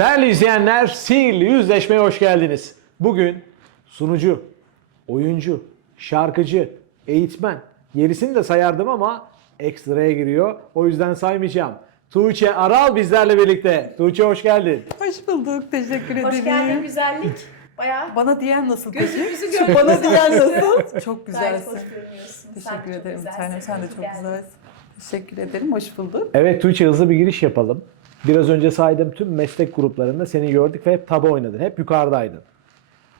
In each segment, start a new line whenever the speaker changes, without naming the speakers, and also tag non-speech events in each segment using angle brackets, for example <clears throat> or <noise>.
Değerli izleyenler, sihirli yüzleşmeye hoş geldiniz. Bugün sunucu, oyuncu, şarkıcı, eğitmen, gerisini de sayardım ama ekstraya giriyor. O yüzden saymayacağım. Tuğçe Aral bizlerle birlikte. Tuğçe hoş geldin.
Hoş bulduk. Teşekkür ederim.
Hoş geldin güzellik. Bayağı
Bana diyen nasıl peki?
gözümüzü gördük.
Bana diyen nasıl? Çok
Gayet
güzelsin.
hoş görünüyorsun. Sen de
Teşekkür
çok
ederim.
güzelsin.
Sen, sen de çok
geldin.
güzelsin. Teşekkür ederim. Hoş bulduk.
Evet Tuğçe hızlı bir giriş yapalım. Biraz önce saydığım tüm meslek gruplarında seni gördük ve hep tabu oynadın. Hep yukarıdaydın.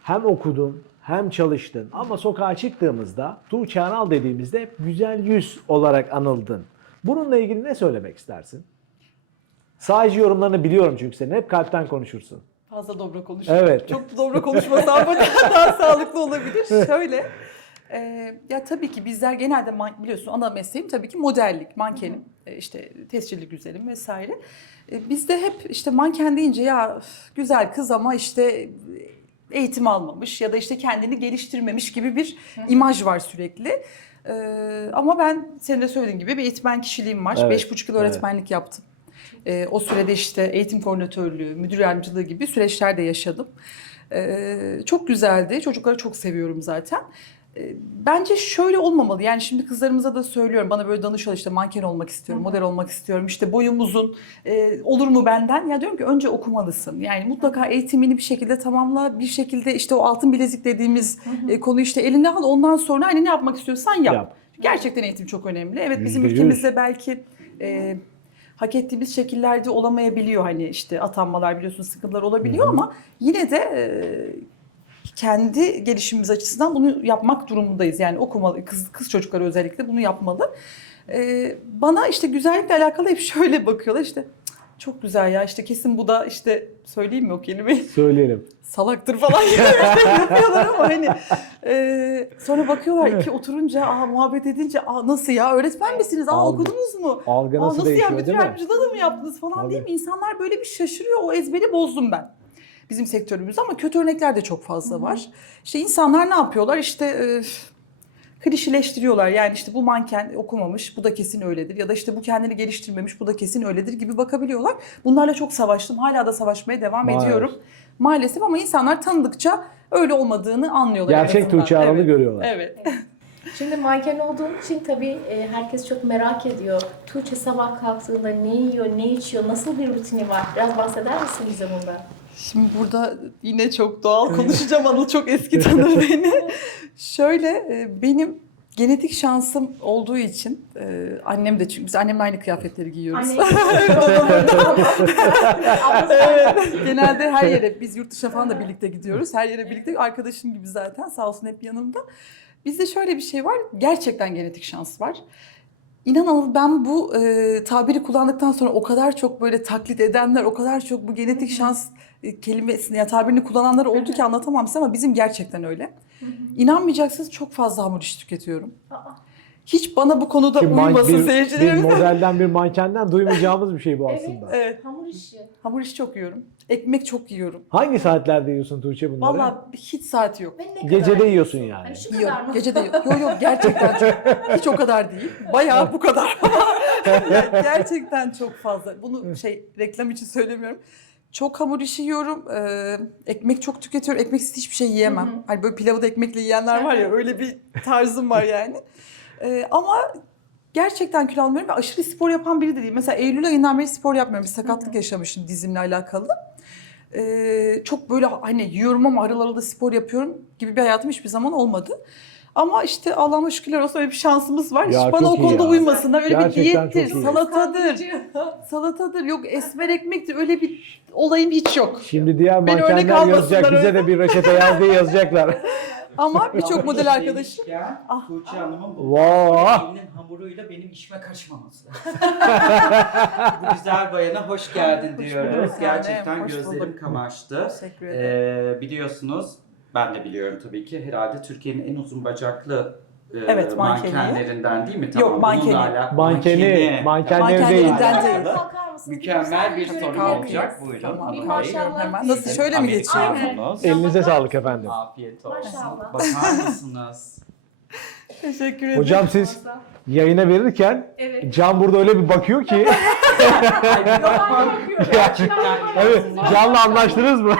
Hem okudun hem çalıştın ama sokağa çıktığımızda Tuğçe Aral dediğimizde hep güzel yüz olarak anıldın. Bununla ilgili ne söylemek istersin? Sadece yorumlarını biliyorum çünkü senin. Hep kalpten konuşursun.
Fazla dobra konuşuyorum.
Evet.
Çok dobra konuşmasam daha <laughs> sağlıklı olabilir. <laughs> Şöyle. E, ya tabii ki bizler genelde man- biliyorsun ana mesleğim tabii ki modellik, mankenim. E, işte tescilli güzelim vesaire. E, bizde hep işte manken deyince ya üf, güzel kız ama işte eğitim almamış ya da işte kendini geliştirmemiş gibi bir imaj var sürekli. E, ama ben senin de söylediğin gibi bir eğitmen kişiliğim var.
Evet,
Beş buçuk yıl öğretmenlik yaptım. E, o sürede işte eğitim koordinatörlüğü, müdür yardımcılığı gibi süreçler de yaşadım. E, çok güzeldi. Çocukları çok seviyorum zaten. E, bence şöyle olmamalı. Yani şimdi kızlarımıza da söylüyorum. Bana böyle danışıyorlar işte manken olmak istiyorum, model olmak istiyorum. İşte boyum uzun. e, olur mu benden? Ya diyorum ki önce okumalısın. Yani mutlaka eğitimini bir şekilde tamamla. Bir şekilde işte o altın bilezik dediğimiz e, konu işte eline al. Ondan sonra hani ne yapmak istiyorsan yap.
Yap.
Gerçekten eğitim çok önemli. Evet bizim
Yüzde yüz.
ülkemizde belki e, hak ettiğimiz şekillerde olamayabiliyor hani işte atanmalar biliyorsun sıkıntılar olabiliyor ama yine de e, kendi gelişimimiz açısından bunu yapmak durumundayız. Yani okumalı kız kız çocukları özellikle bunu yapmalı. E, bana işte güzellikle alakalı hep şöyle bakıyorlar işte "Cık, çok güzel ya işte kesin bu da işte söyleyeyim mi o kelimeyi?
Söyleyelim.
salaktır falan gibi şey yapıyorlar ama hani e, sonra bakıyorlar iki oturunca aa, muhabbet edince aa, nasıl ya öğretmen misiniz? Aa,
Algı.
okudunuz mu?
Algı
Aa,
nasıl,
nasıl
değişiyor
ya bütün
değil mi?
yardımcılığı da mı yaptınız falan
Tabii.
değil mi? İnsanlar böyle bir şaşırıyor o ezberi bozdum ben bizim sektörümüzde ama kötü örnekler de çok fazla var. İşte insanlar ne yapıyorlar işte e, klişeleştiriyorlar yani işte bu manken okumamış bu da kesin öyledir ya da işte bu kendini geliştirmemiş bu da kesin öyledir gibi bakabiliyorlar. Bunlarla çok savaştım hala da savaşmaya devam
Maalesef.
ediyorum maalesef ama insanlar tanıdıkça öyle olmadığını anlıyorlar.
Gerçek. Tuğçe Aral'ı
Evet.
görüyorlar.
Evet.
Şimdi manken olduğun için tabii e, herkes çok merak ediyor. Tuğçe sabah kalktığında ne yiyor, ne içiyor, nasıl bir rutini var? Biraz bahseder misin bize bundan?
Şimdi burada yine çok doğal konuşacağım. Anıl çok eski tanır <laughs> beni. Şöyle e, benim genetik şansım olduğu için e, annem de çünkü biz annemle aynı kıyafetleri giyiyoruz. <laughs> evet. Genelde her yere biz yurt dışına falan da birlikte gidiyoruz. Her yere birlikte arkadaşım gibi zaten sağ olsun hep yanımda. Bizde şöyle bir şey var. Gerçekten genetik şans var. İnan Anıl ben bu e, tabiri kullandıktan sonra o kadar çok böyle taklit edenler, o kadar çok bu genetik şans kelimesini ya tabirini kullananlar oldu ki anlatamam size ama bizim gerçekten öyle. İnanmayacaksınız çok fazla hamur işi tüketiyorum.
Aa,
Hiç bana bu konuda
Ki man-
uymasın
bir, bir
seyircilerimiz.
modelden bir mankenden duymayacağımız bir şey bu aslında.
Evet,
hamur işi.
hamur işi çok yiyorum. Ekmek çok yiyorum.
Hangi saatlerde yiyorsun Tuğçe bunları?
Vallahi hiç saati yok.
Ve ne
Gecede yiyorsun yani.
Hani şu kadar
Yiyorum.
mı?
Gece de yok. Yok yok gerçekten çok. Hiç o kadar değil. Bayağı bu kadar. <laughs> gerçekten çok fazla. Bunu şey reklam için söylemiyorum. Çok hamur işi yiyorum. Ee, ekmek çok tüketiyorum. Ekmeksiz hiçbir şey yiyemem.
Hı hı.
Hani böyle pilavı da ekmekle yiyenler var ya öyle bir tarzım var yani. <laughs> Ee, ama gerçekten kilo almıyorum ve aşırı spor yapan biri de değil. Mesela Eylül ayından beri spor yapmıyorum. Bir sakatlık yaşamışım dizimle alakalı. Ee, çok böyle hani yiyorum ama aralarda da spor yapıyorum gibi bir hayatım hiçbir zaman olmadı. Ama işte Allah'ıma şükürler olsun öyle bir şansımız var.
Ya
Hiç bana o konuda
ya.
uymasınlar. Öyle
Gerçekten
bir diyettir, salatadır, salatadır, yok esmer ekmektir. Öyle bir olayım hiç yok.
Şimdi diğer
Beni
mankenler yazacak, bize
öyle.
de bir reçete yaz diye yazacaklar. <laughs>
Ama birçok model arkadaşım. Ah.
Tuğçe Hanım'ın bu elinin hamuruyla benim işime karışmaması lazım. <laughs> bu güzel bayana hoş geldin
Hoş
diyoruz.
annem,
Gerçekten
hoş
gözlerim kamaştı.
Teşekkür ederim.
Ee, biliyorsunuz, ben de biliyorum tabii ki herhalde Türkiye'nin en uzun bacaklı e,
Evet, mankeni.
mankenlerinden değil mi?
Yok, mankeni.
bununla ala-
Mankeni, mankenleri değil.
Mankenlerinden
Ayağa
değil.
kalkar mısınız?
Mükemmel bir
Güzel
soru olacak. Buyurun.
Tamam,
Bir maşallah.
hemen. Nasıl şöyle mi geçiyor?
Amerikanos'unuz.
Elinize sağlık efendim.
Afiyet olsun.
Maşallah.
Bakar <laughs> mısınız?
Teşekkür ederim.
Hocam siz yayına verirken
Evet.
Can burada öyle bir bakıyor ki <laughs> <laughs>
Gerçekten
Evet, canlı anlaştınız mı?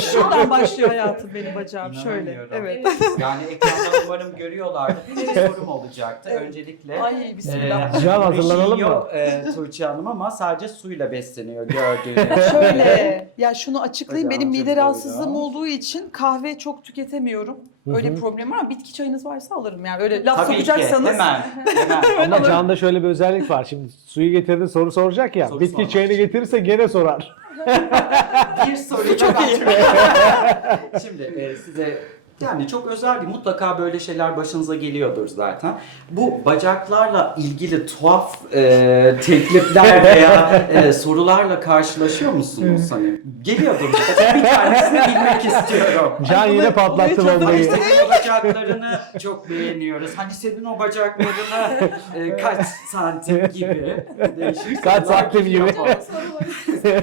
Şuradan başlıyor hayatım benim bacağım şöyle.
İnanamıyorum.
Evet.
Yani ekranda umarım görüyorlardı. Bir sorum olacaktı.
Evet.
Öncelikle
Ay bismillah.
e,
Can, hazırlanalım mı?
yok, e, Tuğçe Hanım ama sadece suyla besleniyor gördüğünüz. <laughs>
Şöyle, ya şunu açıklayayım. Benim mide rahatsızlığım olduğu için kahve çok tüketemiyorum. Öyle bir problem var ama bitki çayınız varsa alırım yani. Öyle laf
Tabii ki
sokacaksanız.
hemen. hemen. <laughs>
Ama Can'da şöyle bir özellik var. Şimdi suyu getirdi soru soracak ya.
Soru
bitki
sormak
çayını
için.
getirirse gene sorar. <laughs>
bir soru
çok iyi. <laughs>
Şimdi e, size yani çok özel değil. Mutlaka böyle şeyler başınıza geliyordur zaten. Bu bacaklarla ilgili tuhaf e, teklifler <laughs> veya e, sorularla karşılaşıyor musunuz? Hani geliyordur. Bir tanesini bilmek istiyorum.
Can yine patlattı bombayı.
Senin o bacaklarını çok beğeniyoruz. Hani senin o bacaklarını e, kaç santim gibi değişik
Kaç
sorular
santim gibi.
geliyor.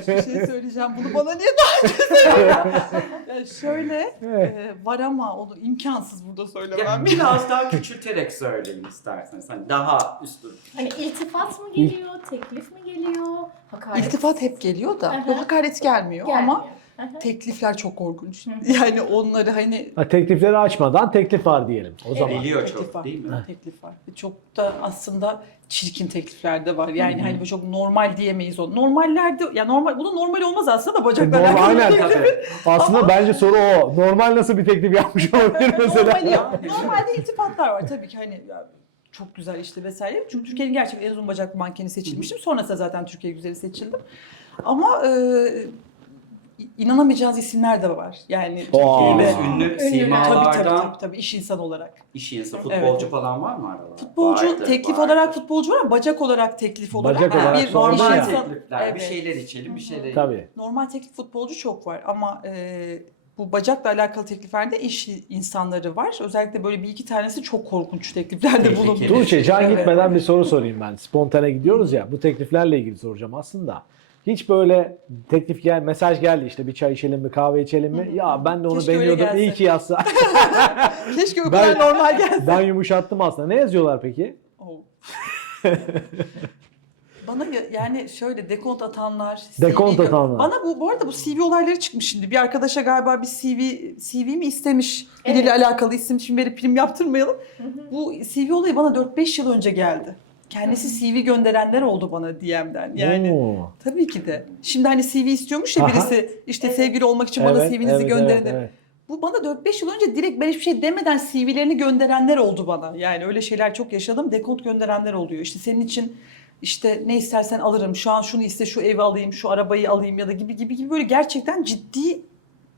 bir şey söyleyeceğim. Bunu bana niye daha önce söylüyorsun? Ya <laughs> şöyle e, var ama onu imkansız burada
Ya,
söylemem.
biraz daha küçülterek söyleyin isterseniz. Hani daha üstün.
Hani iltifat mı geliyor, teklif mi geliyor, hakaret
İltifat hep geliyor da.
Aha.
Hakaret gelmiyor,
gelmiyor.
ama. <laughs> teklifler çok korkunç. Yani onları hani
Ha, teklifleri açmadan teklif var diyelim o zaman.
Geliyor
teklif
çok
var.
değil mi?
Teklif var. Çok da aslında çirkin teklifler de var. Yani hani böyle çok normal diyemeyiz o. Normallerde ya normal bu da normal olmaz aslında da bacaklar
Normal,
alakalı
aynen.
teklif.
Tabii.
Aslında bence soru o. Normal nasıl bir teklif yapmış olabilir mesela?
Normali,
Yani.
normalde iltifatlar var tabii ki hani ya, çok güzel işte vesaire. Çünkü Türkiye'nin gerçekten en uzun bacaklı mankeni seçilmiştim. Sonrasında zaten Türkiye güzeli seçildim. Ama e, inanamayacağınız isimler de var. Yani
Aa.
Türkiye'de.
ünlü
Ünlüler.
Tabii
simalardan
tabii, tabii tabii iş insanı olarak.
iş insanı, futbolcu falan var mı aralarında?
Futbolcu
Vardır,
teklif
vardır.
olarak futbolcu var ama bacak olarak teklif olarak
Bacak olarak
bir normal
ya.
insan.
teklifler, bir
Evet.
şeyler içelim, bir şeyler
Tabii.
Normal teklif futbolcu çok var ama e, bu bacakla alakalı tekliflerde iş insanları var. Özellikle böyle bir iki tanesi çok korkunç tekliflerde
Tehlikeli.
bulunuyor.
Tuğçe, Can
Evet.
gitmeden bir soru sorayım ben. Spontane gidiyoruz ya. Bu tekliflerle ilgili soracağım aslında. Hiç böyle teklif gel, mesaj geldi işte bir çay içelim mi, kahve içelim mi? Ya ben de onu
Keşke
beğeniyordum. İyi ki yazsa. <laughs> <laughs>
Keşke o
Ben-
kadar normal gelse.
ben yumuşattım aslında. Ne yazıyorlar peki?
Oh. Bana ya- yani şöyle dekont atanlar,
Dekont
CV
atanlar.
Bana bu bu arada bu CV olayları çıkmış şimdi. Bir arkadaşa galiba bir CV CV mi istemiş?
Evet.
Biriyle alakalı isim için verip prim yaptırmayalım. Bu CV olayı bana 4-5 yıl önce geldi. Kendisi CV gönderenler oldu bana DM'den. Yani
Oo.
tabii ki de. Şimdi hani CV istiyormuş ya
Aha.
birisi işte
Evet.
sevgili olmak için bana
Evet,
CV'nizi
evet,
gönderin.
evet, evet.
Bu bana 4-5 yıl önce direkt ben hiçbir şey demeden CV'lerini gönderenler oldu bana. Yani öyle şeyler çok yaşadım. Dekont gönderenler oluyor. İşte senin için işte ne istersen alırım. Şu an şunu iste, şu evi alayım, şu arabayı alayım ya da gibi gibi gibi böyle gerçekten ciddi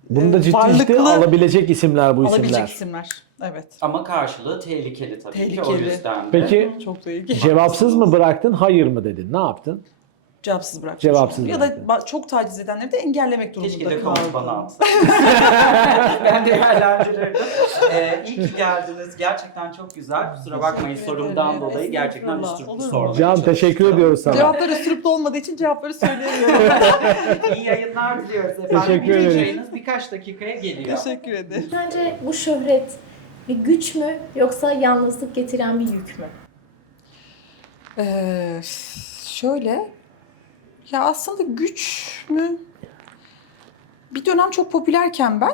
Bunu da
e,
ciddi ciddi
varlıklı
alabilecek isimler bu
alabilecek
isimler.
isimler. Evet.
Ama karşılığı tehlikeli tabii ki o
Tehlikeli.
yüzden de.
Peki
Çok da ilginç.
cevapsız mı bıraktın, hayır mı dedin? Ne yaptın?
Cevapsız bırakmış.
Cevapsız
Ya da ba- çok taciz edenleri de engellemek durumunda
Keşke de
kaldım.
konu bana atsaydın. <laughs> ben değerlendirirdim. Ee, iyi ki geldiniz. Gerçekten çok güzel. Kusura bakmayın
Teşekkür
sorumdan
ederim.
dolayı gerçekten
Estağfurullah.
üstürüp
Olur mu?
sormaya
Can
çalıştım.
teşekkür ediyoruz sana.
Cevaplar üstürüpte olmadığı için cevapları söyleyemiyorum. <laughs>
İyi yayınlar diliyoruz efendim.
Teşekkür ederiz.
yayınız birkaç dakikaya geliyor.
Teşekkür ederim.
Sence bu şöhret bir güç mü yoksa yalnızlık getiren bir yük mü?
Ee, şöyle ya aslında güç mü? Bir dönem çok popülerken ben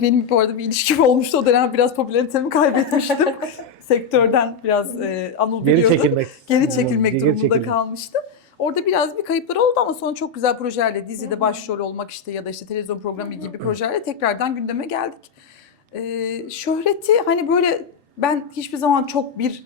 benim bu arada bir ilişkim olmuştu o dönem biraz popülaritemi kaybetmiştim. <laughs> Sektörden biraz e, Anıl
Geri
biliyordu.
çekilmek.
Geri çekilmek
Geri
durumunda
çekilmek.
kalmıştım. Orada biraz bir kayıplar oldu ama sonra çok güzel projelerle dizide başrol olmak işte ya da işte televizyon programı gibi projelerle tekrardan gündeme geldik. Ee, şöhreti hani böyle ben hiçbir zaman çok bir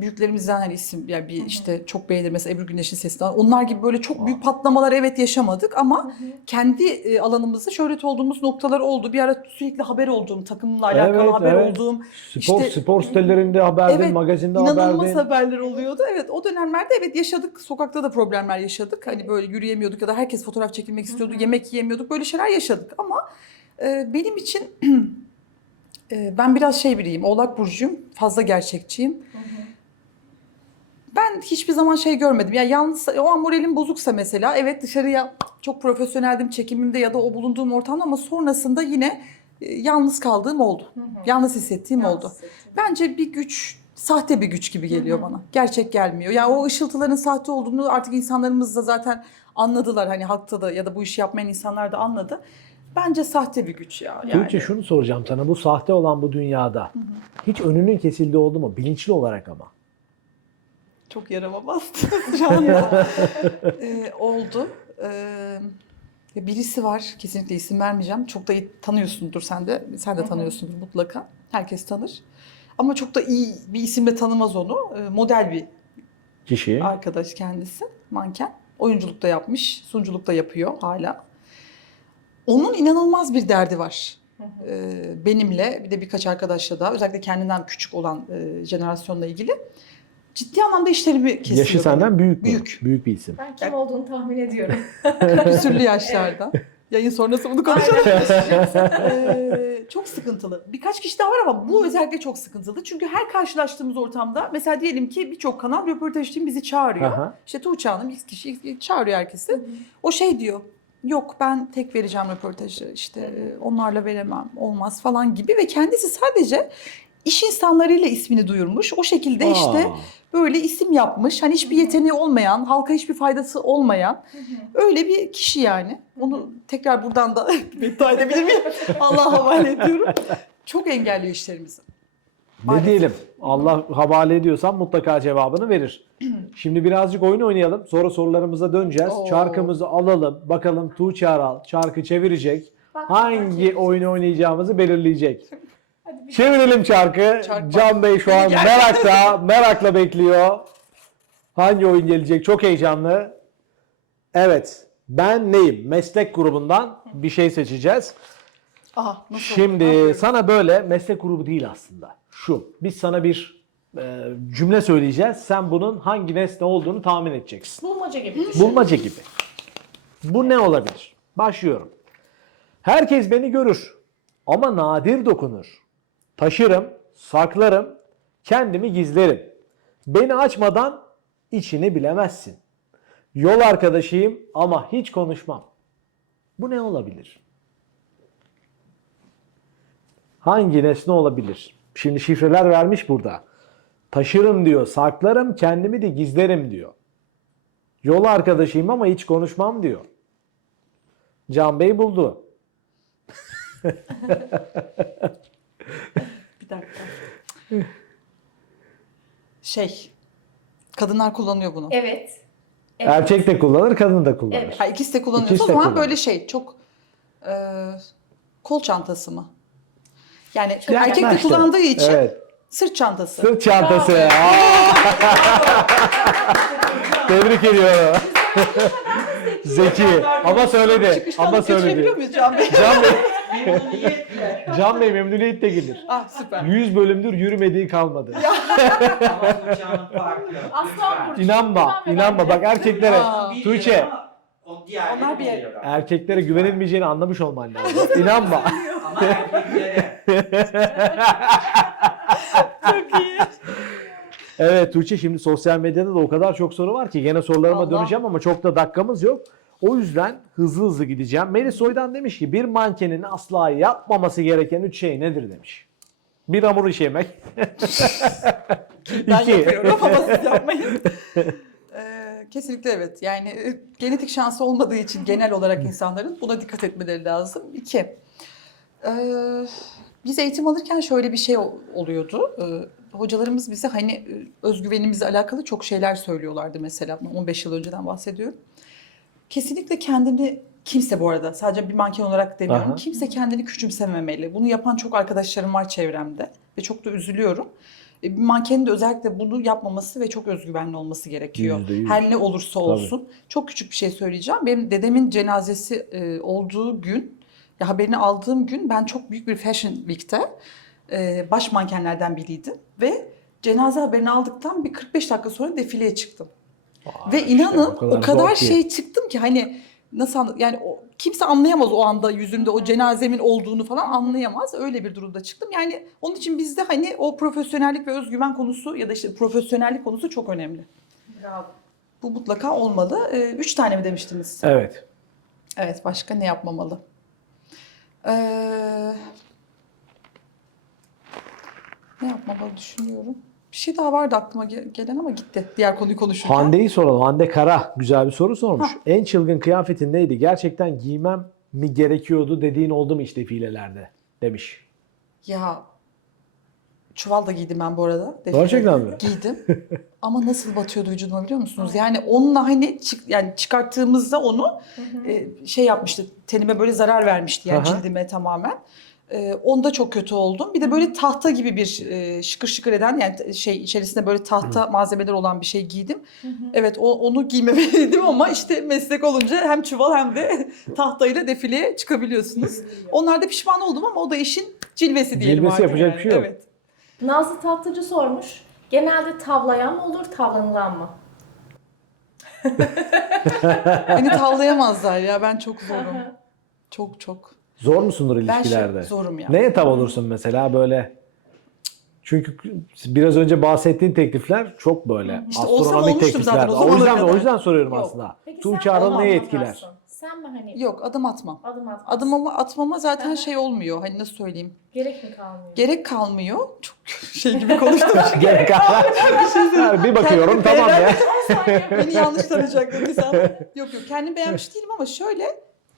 büyüklerimizden hani isim yani bir işte çok beğenir mesela Ebru Güneş'in sesinden onlar gibi böyle çok büyük patlamalar evet yaşamadık ama kendi e, alanımızda şöhret olduğumuz noktalar oldu. Bir ara sürekli haber olduğum, takımla alakalı
Evet,
haber
evet.
olduğum
Spor,
İşte-
spor sitelerinde haberdin,
Evet,
magazinde
İnanılmaz
haberdin.
haberler oluyordu. Evet o dönemlerde evet yaşadık. Sokakta da problemler yaşadık. Hani böyle yürüyemiyorduk ya da herkes fotoğraf çekilmek istiyordu. Yemek yiyemiyorduk. Böyle şeyler yaşadık ama e, benim için <clears throat> e, ben biraz şey biriyim. Oğlak burcuyum. Fazla gerçekçiyim. Ben hiçbir zaman şey görmedim. Ya yalnız o an moralim bozuksa mesela evet dışarıya çok profesyoneldim çekimimde ya da o bulunduğum ortamda ama sonrasında yine e, yalnız kaldığım oldu. Yalnız hissettiğim oldu. Bence bir güç sahte bir güç gibi geliyor bana. Gerçek gelmiyor. Yani o ışıltıların sahte olduğunu artık insanlarımız da zaten anladılar. Hani halkta da ya da bu işi yapmayan insanlar da anladı. Bence sahte bir güç ya. Yani.
Tuğçe şunu soracağım sana. Bu sahte olan bu dünyada hiç önünün kesildiği oldu mu? Bilinçli olarak ama.
Çok yarama bastı şu anda. Ee, oldu. Ee, birisi var, kesinlikle isim vermeyeceğim. Çok da iyi tanıyorsundur sen de. Sen de tanıyorsundur mutlaka. Herkes tanır. Ama çok da iyi bir isimle tanımaz onu. Ee, model bir
Kişi.
arkadaş kendisi, manken. Oyunculuk da yapmış, sunuculuk da yapıyor hala. Onun inanılmaz bir derdi var. Ee, benimle bir de birkaç arkadaşla da özellikle kendinden küçük olan e, jenerasyonla ilgili ciddi anlamda işlerimi kesiyor.
Yaşı senden büyük mü?
Büyük.
Büyük bir isim.
Ben kim olduğunu tahmin ediyorum. <laughs>
küsürlü yaşlarda. Yayın sonrası bunu konuşalım. Ee, çok sıkıntılı. Birkaç kişi daha var ama bu özellikle çok sıkıntılı. Çünkü her karşılaştığımız ortamda mesela diyelim ki birçok kanal röportaj için bizi çağırıyor.
Aha.
İşte Tuğçe Hanım X kişi çağırıyor herkesi. O şey diyor. Yok ben tek vereceğim röportajı işte onlarla veremem olmaz falan gibi ve kendisi sadece iş insanlarıyla ismini duyurmuş. O şekilde işte
Aa.
böyle isim yapmış. Hani hiçbir yeteneği olmayan, halka hiçbir faydası olmayan öyle bir kişi yani. Onu tekrar buradan da <laughs> beddua edebilir miyim? Allah'a havale ediyorum. Çok engelliyor işlerimizi.
Ne
Maalesef.
diyelim? Allah havale ediyorsan mutlaka cevabını verir. <clears throat> Şimdi birazcık oyun oynayalım. Sonra sorularımıza döneceğiz.
Oo.
Çarkımızı alalım. Bakalım Tuğçe Aral çarkı çevirecek.
Bak,
Hangi oyunu oynayacağımızı belirleyecek. <laughs>
Hadi bir
Çevirelim çarkı.
Çark
Can Bey şu an
Gel.
merakla, merakla bekliyor. Hangi oyun gelecek? Çok heyecanlı. Evet. Ben neyim? Meslek grubundan bir şey seçeceğiz.
Aha, nasıl oldu?
Şimdi
yapıyorum?
sana böyle meslek grubu değil aslında. Şu. Biz sana bir e, cümle söyleyeceğiz. Sen bunun hangi nesne olduğunu tahmin edeceksin.
bulmaca gibi.
Bulmaca gibi. Bu ne olabilir? Başlıyorum. Herkes beni görür ama nadir dokunur. Taşırım, saklarım, kendimi gizlerim. Beni açmadan içini bilemezsin. Yol arkadaşıyım ama hiç konuşmam. Bu ne olabilir? Hangi nesne olabilir? Şimdi şifreler vermiş burada. Taşırım diyor, saklarım, kendimi de gizlerim diyor. Yol arkadaşıyım ama hiç konuşmam diyor. Can Bey buldu. <laughs> <laughs>
Bir dakika. Şey, kadınlar kullanıyor bunu.
Evet. Evet.
Erkek de kullanır, kadın da kullanır.
Evet.
Ha, ikisi de kullanıyorsa
İkisi de
o zaman
kullanır.
böyle şey çok e, kol çantası mı? Yani
Çok
erkek de
yaklaştı.
kullandığı için
Evet.
sırt çantası.
Sırt çantası. Aa! <laughs> Tebrik ediyorum. Zeki. Ama söyledi.
Çıkıştan
Ama
da kaçırabiliyor
söyledi.
muyuz Can Bey?
Can Bey,
Memnuniyetle.
Can Bey memnuniyetle gelir.
ah süper.
100 bölümdür yürümediği kalmadı.
Ama Tuğçe'nin farkı.
Aslan burcu.
İnanma, inanma.
ederim.
Bak erkeklere,
Aa.
Bir
Tuğçe,
yere ama O diğerleri
Onlar bir
biliyor.
erkeklere güvenilmeyeceğini anlamış olman lazım. İnanma.
Ama erkeklere. <laughs>
Çok iyi.
Evet Tuğçe şimdi sosyal medyada da o kadar çok soru var ki gene sorularıma
Allah.
döneceğim ama çok da dakikamız yok. O yüzden hızlı hızlı gideceğim. Melis Soydan demiş ki bir mankenin asla yapmaması gereken üç şey nedir demiş. Bir hamur işemek.
Ben <laughs>
İki.
yapıyorum ama siz yapmayın. <laughs> Ee, kesinlikle evet. Yani e, genetik şansı olmadığı için genel olarak insanların buna dikkat etmeleri lazım. İki, ee, biz eğitim alırken şöyle bir şey ol- oluyordu. Ee, hocalarımız bize hani e, özgüvenimizle alakalı çok şeyler söylüyorlardı mesela. 15 yıl önceden bahsediyorum. Kesinlikle kendini kimse bu arada sadece bir manken olarak demiyorum.
Aha.
Kimse kendini küçümsememeli. Bunu yapan çok arkadaşlarım var çevremde ve çok da üzülüyorum. E, Bir mankenin de özellikle bunu yapmaması ve çok özgüvenli olması gerekiyor.
Yüzde yüz.
Her ne olursa olsun. Çok küçük bir şey söyleyeceğim. Benim dedemin cenazesi e, olduğu gün, ya haberini aldığım gün ben çok büyük bir Fashion Week'te e, baş mankenlerden biriydim. Ve cenaze haberini aldıktan bir 45 dakika sonra defileye çıktım. Ve
işte
inanın
o kadar
o kadar şey çıktım ki hani nasıl anla- yani o, kimse anlayamaz o anda yüzümde o cenazemin olduğunu falan anlayamaz. Öyle bir durumda çıktım. Yani onun için bizde hani o profesyonellik ve özgüven konusu ya da işte profesyonellik konusu çok önemli.
Bravo.
Bu mutlaka olmalı. Ee, üç tane mi demiştiniz?
Evet.
Evet başka ne yapmamalı? Ee, ne yapmamalı düşünüyorum. Bir şey daha vardı aklıma ge- gelen ama gitti. Diğer konuyu konuşurken.
Hande'yi soralım. Hande Kara güzel bir soru sormuş. En çılgın kıyafetin neydi? Gerçekten giymem mi gerekiyordu dediğin oldu mu işte filelerde demiş.
Ya çuval da giydim ben bu arada.
Gerçekten mi?
Giydim. <laughs> Ama nasıl batıyordu vücuduma biliyor musunuz? Yani onunla hani çık, yani çıkarttığımızda onu e, şey yapmıştı. Tenime böyle zarar vermişti yani
Aha.
cildime tamamen. E, onda çok kötü oldum. Bir de böyle tahta gibi bir e, şıkır şıkır eden yani şey içerisinde böyle tahta malzemeler olan bir şey giydim. Evet o, onu giymemeliydim <laughs> ama işte meslek olunca hem çuval hem de <laughs> tahtayla defileye çıkabiliyorsunuz. Onlarda pişman oldum ama o da işin cilvesi diyelim
Cilvesi
artık
yapacak
yani.
bir şey yok.
Evet.
Nazlı Tatlıcı sormuş. Genelde tavlayan mı olur, tavlanılan mı? <laughs>
Beni tavlayamazlar ya ben çok zorum. Çok çok.
Zor musundur
Ben
ilişkilerde?
şey, zorum ya.
Neye tav olursun mesela böyle? Çünkü biraz önce bahsettiğin teklifler çok böyle
İşte
astronomik teklifler.
zaten o
o yüzden
kadar.
o yüzden soruyorum
Yok.
aslında.
Peki
Tuğçe
adım
neye etkiler?
Sen mi hani
Yok adım atmam.
adım atmazsın?
Adım atmama zaten
Aha.
şey olmuyor. Hani nasıl söyleyeyim?
Gerek mi kalmıyor?
Gerek kalmıyor. Çok <laughs> şey gibi konuştum. <laughs>
Gerek bir bakıyorum
Kendimi
tamam ya.
Beni yanlış tanıyacaktın bir sen. Yok yok kendim beğenmiş değilim ama şöyle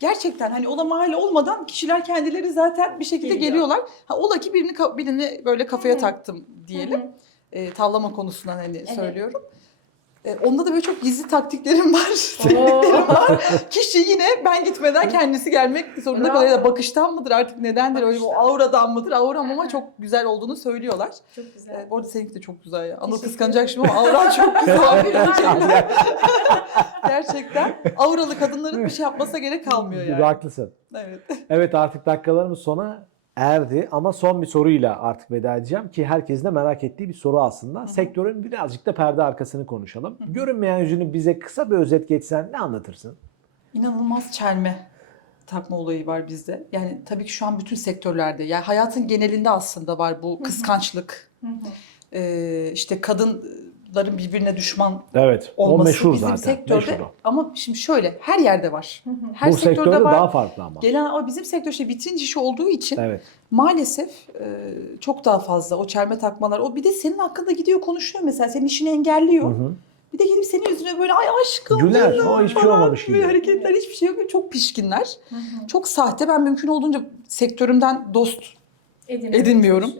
gerçekten hani ona mahal olmadan kişiler kendileri zaten bir şekilde
Geliyor.
geliyorlar. Ha ola ki birini birini böyle kafaya
Hı hı.
taktım diyelim.
Hı hı.
E, tavlama konusundan hani söylüyorum. E, onda da böyle çok gizli taktiklerim var. <laughs> Tekniklerim var. Kişi yine ben gitmeden kendisi gelmek zorunda kalıyor. Ya da bakıştan mıdır artık nedendir? Öyle o
Bakıştan.
auradan mıdır? Auram ama çok güzel olduğunu söylüyorlar.
Çok güzel.
E, bu arada seninki de çok güzel ya. Anıl kıskanacak şimdi ama auran çok güzel. <laughs>
Teşekkürler. <laughs>
Gerçekten auralı kadınların bir şey yapmasına gerek kalmıyor yani.
Haklısın.
Evet.
Evet artık dakikalarımız sona erdi ama son bir soruyla artık veda edeceğim ki herkesin de merak ettiği bir soru aslında. Sektörün birazcık da perde arkasını konuşalım. Görünmeyen yüzünü bize kısa bir özet geçsen ne anlatırsın?
İnanılmaz çelme takma olayı var bizde. Yani tabii ki şu an bütün sektörlerde. Yani hayatın genelinde aslında var bu kıskançlık.
Hı hı.
Ee, işte kadınların birbirine düşman
Evet. o
olması
meşhur
bizim
zaten.
sektörde.
Meşhur o.
Ama şimdi şöyle her yerde var. Her
Bu sektörde
sektörde var.
daha farklı ama.
Gelen ama bizim sektör işte vitrin işi olduğu için
Evet.
maalesef e, çok daha fazla o çelme takmalar. O bir de senin hakkında gidiyor konuşuyor mesela senin işini engelliyor.
Hı hı.
Bir de gelip senin yüzüne böyle ay aşkım
Güler, o hiçbir şey olmamış gibi.
hareketler hiçbir şey yok. Çok pişkinler.
Hı hı.
Çok sahte. Ben mümkün olduğunca sektörümden dost
Edinmeye
Edinmiyorum.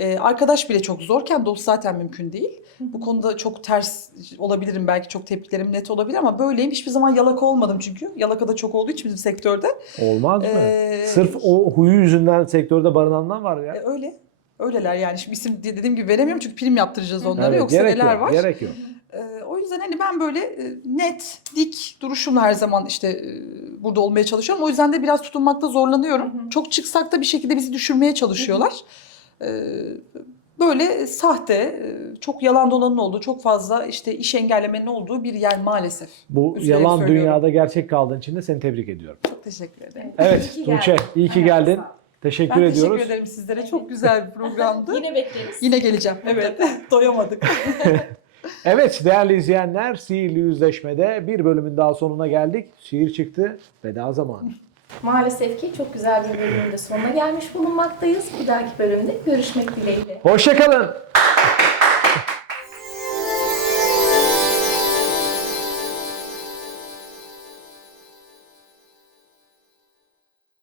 Ee, arkadaş bile çok zorken dost zaten mümkün değil. Bu konuda çok ters olabilirim belki çok tepkilerim net olabilir ama böyleyim. Hiçbir zaman yalaka olmadım çünkü. Yalaka da çok olduğu için bizim sektörde.
Olmaz mı?
Ee,
Sırf o huyu yüzünden sektörde barınanlar var ya.
E, öyle. Öyleler yani. Şimdi isim de- dediğim gibi veremiyorum çünkü prim yaptıracağız onlara.
Evet,
Yoksa
gerek
neler
yok,
var.
Gerek yok.
Ee, o yüzden hani ben böyle e, net, dik duruşumla her zaman işte e, burada olmaya çalışıyorum. O yüzden de biraz tutunmakta zorlanıyorum. Çok çıksak da bir şekilde bizi düşürmeye çalışıyorlar. Ee, böyle sahte, e, çok yalan dolanın olduğu, çok fazla işte iş engellemenin olduğu bir yer maalesef.
Bu
Üzülerek
yalan
söylüyorum.
dünyada gerçek kaldığın için de seni tebrik ediyorum.
Çok teşekkür ederim.
Evet
İyi
Tuğçe
geldin.
iyi ki geldin. Teşekkür
Ben
ediyoruz.
teşekkür ederim sizlere. Çok güzel bir programdı. <laughs>
Yine bekleriz.
Yine geleceğim. Evet. <laughs> Doyamadık. <laughs>
Evet değerli izleyenler Sihirli Yüzleşme'de bir bölümün daha sonuna geldik. Şiir çıktı. Veda zamanı.
Maalesef ki çok güzel bir bölümün de sonuna gelmiş bulunmaktayız. Bir dahaki bölümde görüşmek dileğiyle.
Hoşçakalın.